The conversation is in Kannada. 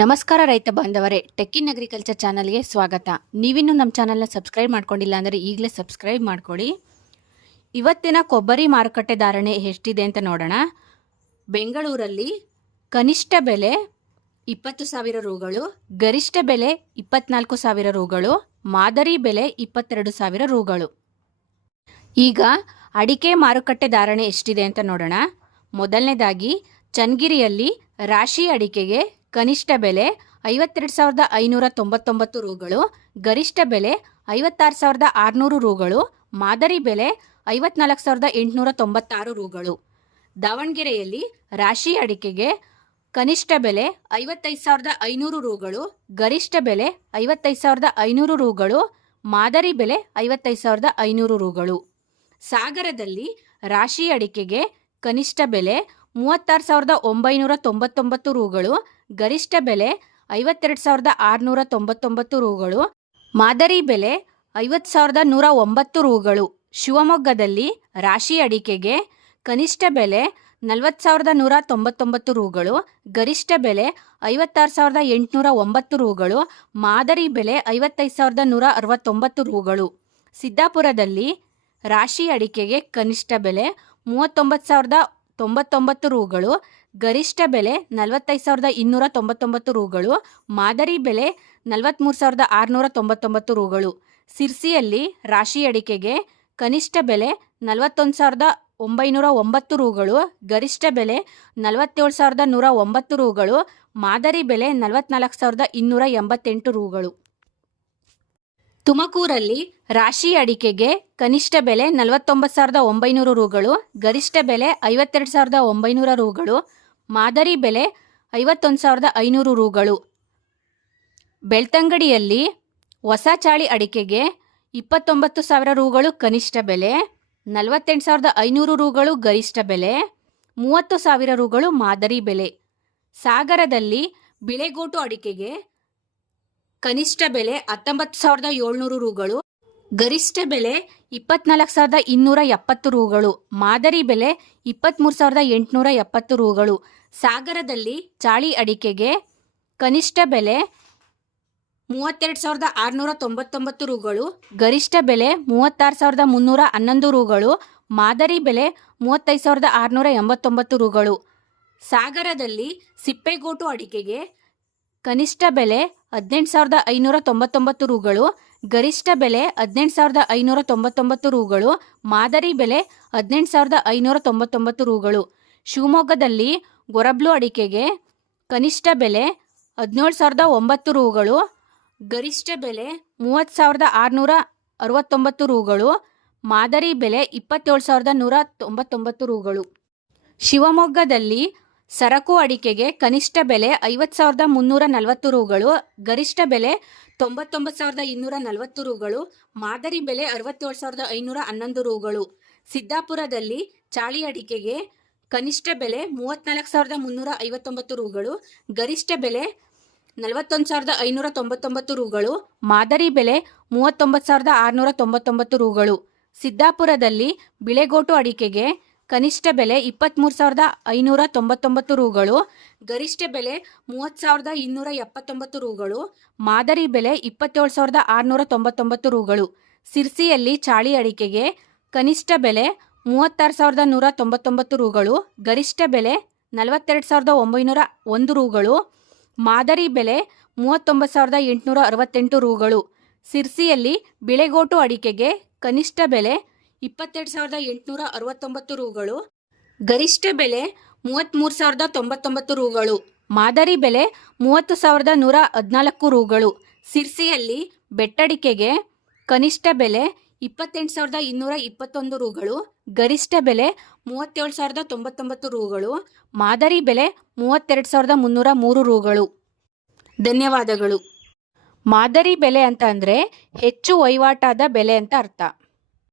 ನಮಸ್ಕಾರ ರೈತ ಬಾಂಧವರೇ ಟೆಕ್ ಇನ್ ಅಗ್ರಿಕಲ್ಚರ್ ಚಾನಲ್ಗೆ ಸ್ವಾಗತ. ನೀವಿನ್ನೂ ನಮ್ಮ ಚಾನಲ್ನ ಸಬ್ಸ್ಕ್ರೈಬ್ ಮಾಡ್ಕೊಂಡಿಲ್ಲ ಅಂದರೆ ಈಗಲೇ ಸಬ್ಸ್ಕ್ರೈಬ್ ಮಾಡ್ಕೊಳ್ಳಿ. ಇವತ್ತಿನ ಕೊಬ್ಬರಿ ಮಾರುಕಟ್ಟೆ ಧಾರಣೆ ಎಷ್ಟಿದೆ ಅಂತ ನೋಡೋಣ. ಬೆಂಗಳೂರಲ್ಲಿ ಕನಿಷ್ಠ ಬೆಲೆ ಇಪ್ಪತ್ತು ಸಾವಿರ ರೂಗಳು, ಗರಿಷ್ಠ ಬೆಲೆ ಇಪ್ಪತ್ನಾಲ್ಕು ಸಾವಿರ ರೂಗಳು, ಮಾದರಿ ಬೆಲೆ ಇಪ್ಪತ್ತೆರಡು ಸಾವಿರ ರೂಗಳು. ಈಗ ಅಡಿಕೆ ಮಾರುಕಟ್ಟೆ ಧಾರಣೆ ಎಷ್ಟಿದೆ ಅಂತ ನೋಡೋಣ. ಮೊದಲನೇದಾಗಿ ಚನ್ನಗಿರಿಯಲ್ಲಿ ರಾಶಿ ಅಡಿಕೆಗೆ ಕನಿಷ್ಠ ಬೆಲೆ ಐವತ್ತೆರಡು ಸಾವಿರದ ಐನೂರ ತೊಂಬತ್ತೊಂಬತ್ತು ರೂಗಳು, ಗರಿಷ್ಠ ಬೆಲೆ ಐವತ್ತಾರು ಸಾವಿರದ ಆರುನೂರು ರೂಗಳು, ಮಾದರಿ ಬೆಲೆ ಐವತ್ನಾಲ್ಕು ಸಾವಿರದ ಎಂಟುನೂರ ತೊಂಬತ್ತಾರು ರೂಗಳು. ದಾವಣಗೆರೆಯಲ್ಲಿ ರಾಶಿ ಅಡಿಕೆಗೆ ಕನಿಷ್ಠ ಬೆಲೆ ಐವತ್ತೈದು ಸಾವಿರದ ಐನೂರು ರೂಗಳು, ಗರಿಷ್ಠ ಬೆಲೆ ಐವತ್ತೈದು ಸಾವಿರದ ಐನೂರು ರೂಗಳು, ಮಾದರಿ ಬೆಲೆ ಐವತ್ತೈದು ಸಾವಿರದ ಐನೂರು ರೂಗಳು. ಸಾಗರದಲ್ಲಿ ರಾಶಿ ಅಡಿಕೆಗೆ ಕನಿಷ್ಠ ಬೆಲೆ ಮೂವತ್ತಾರು ಸಾವಿರದ ಒಂಬೈನೂರ ತೊಂಬತ್ತೊಂಬತ್ತು ರೂಗಳು ಗರಿಷ್ಠ ಬೆಲೆ ಐವತ್ತೆರಡು ಸಾವಿರದ ಆರುನೂರ ತೊಂಬತ್ತೊಂಬತ್ತು ರೂಗಳು, ಮಾದರಿ ಬೆಲೆ ಐವತ್ತು ಸಾವಿರದ ನೂರ ಒಂಬತ್ತು ರೂಗಳು. ಶಿವಮೊಗ್ಗದಲ್ಲಿ ರಾಶಿ ಅಡಿಕೆಗೆ ಕನಿಷ್ಠ ಬೆಲೆ ನಲವತ್ತು ಸಾವಿರದ ನೂರ ತೊಂಬತ್ತೊಂಬತ್ತು ರೂಗಳು, ಗರಿಷ್ಠ ಬೆಲೆ ಐವತ್ತಾರು ಸಾವಿರದ ಎಂಟುನೂರ ಒಂಬತ್ತು ರೂಗಳು, ಮಾದರಿ ಬೆಲೆ ಐವತ್ತೈದು ಸಾವಿರದ ನೂರ ಅರವತ್ತೊಂಬತ್ತು ರೂಗಳು. ಸಿದ್ದಾಪುರದಲ್ಲಿ ರಾಶಿ ಅಡಿಕೆಗೆ ಕನಿಷ್ಠ ಬೆಲೆ ಮೂವತ್ತೊಂಬತ್ತು ಸಾವಿರದ ತೊಂಬತ್ತೊಂಬತ್ತು ರೂಗಳು, ಗರಿಷ್ಠ ಬೆಲೆ ನಲವತ್ತೈದು ಸಾವಿರದ ಇನ್ನೂರ ತೊಂಬತ್ತೊಂಬತ್ತು ರೂಗಳು, ಮಾದರಿ ಬೆಲೆ ನಲವತ್ತ್ಮೂರು ಸಾವಿರದ ಆರುನೂರ ತೊಂಬತ್ತೊಂಬತ್ತು ರೂಗಳು. ಸಿರ್ಸಿಯಲ್ಲಿ ರಾಶಿ ಅಡಿಕೆಗೆ ಕನಿಷ್ಠ ಬೆಲೆ ನಲವತ್ತೊಂದು ಸಾವಿರದ ಒಂಬೈನೂರ ಒಂಬತ್ತು ರೂಗಳು, ಗರಿಷ್ಠ ಬೆಲೆ ನಲವತ್ತೇಳು ಸಾವಿರದ ನೂರ ಒಂಬತ್ತು ರೂಗಳು, ಮಾದರಿ ಬೆಲೆ ನಲವತ್ನಾಲ್ಕು ಸಾವಿರದ ಇನ್ನೂರ ಎಂಬತ್ತೆಂಟು ರೂಗಳು. ತುಮಕೂರಲ್ಲಿ ರಾಶಿ ಅಡಿಕೆಗೆ ಕನಿಷ್ಠ ಬೆಲೆ ನಲವತ್ತೊಂಬತ್ತು ಸಾವಿರದ ಒಂಬೈನೂರು ರೂಗಳು, ಗರಿಷ್ಠ ಬೆಲೆ ಐವತ್ತೆರಡು ಸಾವಿರದ ಒಂಬೈನೂರ ರೂಗಳು, ಮಾದರಿ ಬೆಲೆ ಐವತ್ತೊಂದು ಸಾವಿರದ ಐನೂರು ರೂಗಳು. ಬೆಳ್ತಂಗಡಿಯಲ್ಲಿ ಹೊಸ ಚಾಳಿ ಅಡಿಕೆಗೆ ಇಪ್ಪತ್ತೊಂಬತ್ತು ಸಾವಿರ ರೂಗಳು ಕನಿಷ್ಠ ಬೆಲೆ, ನಲವತ್ತೆಂಟು ಸಾವಿರದ ಐನೂರು ರೂಗಳು ಗರಿಷ್ಠ ಬೆಲೆ, ಮೂವತ್ತು ಸಾವಿರ ರೂಗಳು ಮಾದರಿ ಬೆಲೆ. ಸಾಗರದಲ್ಲಿ ಬಿಳೆಗೋಟು ಅಡಿಕೆಗೆ ಕನಿಷ್ಠ ಬೆಲೆ ಹತ್ತೊಂಬತ್ತು ಸಾವಿರದ ಏಳ್ನೂರು ರೂಗಳು, ಗರಿಷ್ಠ ಬೆಲೆ ಇಪ್ಪತ್ನಾಲ್ಕು ಸಾವಿರದ ಇನ್ನೂರ ಎಪ್ಪತ್ತು ರೂಗಳು, ಮಾದರಿ ಬೆಲೆ ಇಪ್ಪತ್ತ್ಮೂರು ಸಾವಿರದ ಎಂಟುನೂರ ಎಪ್ಪತ್ತು ರೂಗಳು. ಸಾಗರದಲ್ಲಿ ಚಾಳಿ ಅಡಿಕೆಗೆ ಕನಿಷ್ಠ ಬೆಲೆ ಮೂವತ್ತೆರಡು ಸಾವಿರದ ಆರುನೂರ ತೊಂಬತ್ತೊಂಬತ್ತು ರೂಗಳು, ಗರಿಷ್ಠ ಬೆಲೆ ಮೂವತ್ತಾರು ಸಾವಿರದ ಮುನ್ನೂರ ಹನ್ನೊಂದು ರೂಗಳು, ಮಾದರಿ ಬೆಲೆ ಮೂವತ್ತೈದು ಸಾವಿರದ ಆರುನೂರ ಎಂಬತ್ತೊಂಬತ್ತು ರೂಗಳು. ಸಾಗರದಲ್ಲಿ ಸಿಪ್ಪೆಗೋಟು ಅಡಿಕೆಗೆ ಕನಿಷ್ಠ ಬೆಲೆ ಹದಿನೆಂಟು ಸಾವಿರದ ಐನೂರ ತೊಂಬತ್ತೊಂಬತ್ತು ರೂಗಳು, ಗರಿಷ್ಠ ಬೆಲೆ ಹದಿನೆಂಟು ಸಾವಿರದ ಐನೂರ ತೊಂಬತ್ತೊಂಬತ್ತು ರೂಗಳು, ಮಾದರಿ ಬೆಲೆ ಹದಿನೆಂಟು ಸಾವಿರದ ಐನೂರ ತೊಂಬತ್ತೊಂಬತ್ತು ರೂಗಳು. ಶಿವಮೊಗ್ಗದಲ್ಲಿ ಗೊರಬ್ಲು ಅಡಿಕೆಗೆ ಕನಿಷ್ಠ ಬೆಲೆ ಹದಿನೇಳು ಸಾವಿರದ ಒಂಬತ್ತು ರೂಗಳು, ಗರಿಷ್ಠ ಬೆಲೆ ಮೂವತ್ತು ಸಾವಿರದ ಆರುನೂರ ಅರವತ್ತೊಂಬತ್ತು ರೂಗಳು, ಮಾದರಿ ಬೆಲೆ ಇಪ್ಪತ್ತೇಳು ಸಾವಿರದ ನೂರ ತೊಂಬತ್ತೊಂಬತ್ತು ರೂಗಳು. ಶಿವಮೊಗ್ಗದಲ್ಲಿ ಸರಕು ಅಡಿಕೆಗೆ ಕನಿಷ್ಠ ಬೆಲೆ ಐವತ್ತು ಸಾವಿರದ ಮುನ್ನೂರ ನಲವತ್ತು ರೂಗಳು, ಗರಿಷ್ಠ ಬೆಲೆ ತೊಂಬತ್ತೊಂಬತ್ತು ಸಾವಿರದ ಇನ್ನೂರ ನಲವತ್ತು ರೂಗಳು, ಮಾದರಿ ಬೆಲೆ ಅರವತ್ತೇಳು ಸಾವಿರದ ಐನೂರ ಹನ್ನೊಂದು ರೂಗಳು. ಸಿದ್ದಾಪುರದಲ್ಲಿ ಚಾಳಿ ಅಡಿಕೆಗೆ ಕನಿಷ್ಠ ಬೆಲೆ ಮೂವತ್ತ್ನಾಲ್ಕು ಸಾವಿರದ ಮುನ್ನೂರ ಐವತ್ತೊಂಬತ್ತು ರೂಗಳು, ಗರಿಷ್ಠ ಬೆಲೆ ನಲವತ್ತೊಂದು ಸಾವಿರದ ಐನೂರ ತೊಂಬತ್ತೊಂಬತ್ತು ರೂಗಳು, ಮಾದರಿ ಬೆಲೆ ಮೂವತ್ತೊಂಬತ್ತು ಸಾವಿರದ ಆರುನೂರ ತೊಂಬತ್ತೊಂಬತ್ತು ರೂಗಳು. ಸಿದ್ದಾಪುರದಲ್ಲಿ ಬಿಳೆಗೋಟು ಅಡಿಕೆಗೆ ಕನಿಷ್ಠ ಬೆಲೆ ಇಪ್ಪತ್ತ್ಮೂರು ಸಾವಿರದ ಐನೂರ ತೊಂಬತ್ತೊಂಬತ್ತು ರೂಗಳು, ಗರಿಷ್ಠ ಬೆಲೆ ಮೂವತ್ತು ಸಾವಿರದ ಇನ್ನೂರ ಎಪ್ಪತ್ತೊಂಬತ್ತು ರೂಗಳು, ಮಾದರಿ ಬೆಲೆ ಇಪ್ಪತ್ತೇಳು ಸಾವಿರದ ಆರುನೂರ ತೊಂಬತ್ತೊಂಬತ್ತು ರೂಗಳು. ಸಿರ್ಸಿಯಲ್ಲಿ ಚಾಳಿ ಅಡಿಕೆಗೆ ಕನಿಷ್ಠ ಬೆಲೆ ಮೂವತ್ತಾರು ಸಾವಿರದ ನೂರ ತೊಂಬತ್ತೊಂಬತ್ತು ರೂಗಳು, ಗರಿಷ್ಠ ಬೆಲೆ ನಲವತ್ತೆರಡು ಸಾವಿರದ ಒಂಬೈನೂರ ಒಂದು ರೂಗಳು, ಮಾದರಿ ಬೆಲೆ ಮೂವತ್ತೊಂಬತ್ತು ಸಾವಿರದ ಎಂಟುನೂರ ಅರವತ್ತೆಂಟು ರೂಗಳು. ಸಿರ್ಸಿಯಲ್ಲಿ ಬಿಳೆಗೋಟು ಅಡಿಕೆಗೆ ಕನಿಷ್ಠ ಬೆಲೆ ಇಪ್ಪತ್ತೆರಡು ಸಾವಿರದ ಎಂಟುನೂರ ಅರವತ್ತೊಂಬತ್ತು ರೂಗಳು. ಗರಿಷ್ಠ ಬೆಲೆ ಮೂವತ್ತ್ಮೂರು ಸಾವಿರದ ತೊಂಬತ್ತೊಂಬತ್ತು ರೂಗಳು. ಮಾದರಿ ಬೆಲೆ ಮೂವತ್ತು ಸಾವಿರದ ನೂರ ಹದಿನಾಲ್ಕು ರೂಗಳು. ಸಿರ್ಸಿಯಲ್ಲಿ ಬೆಟ್ಟಡಿಕೆಗೆ ಕನಿಷ್ಠ ಬೆಲೆ ಇಪ್ಪತ್ತೆಂಟು ಸಾವಿರದ ಇನ್ನೂರ ಇಪ್ಪತ್ತೊಂದು ರೂಗಳು. ಗರಿಷ್ಠ ಬೆಲೆ ಮೂವತ್ತೇಳು ಸಾವಿರದ ತೊಂಬತ್ತೊಂಬತ್ತು ರೂಗಳು. ಮಾದರಿ ಬೆಲೆ ಮೂವತ್ತೆರಡು ಸಾವಿರದ ಮುನ್ನೂರ ಮೂರು ರೂಗಳು. ಧನ್ಯವಾದಗಳು. ಮಾದರಿ ಬೆಲೆ ಅಂತ ಅಂದರೆ ಹೆಚ್ಚು ವಹಿವಾಟಾದ ಬೆಲೆ ಅಂತ ಅರ್ಥ.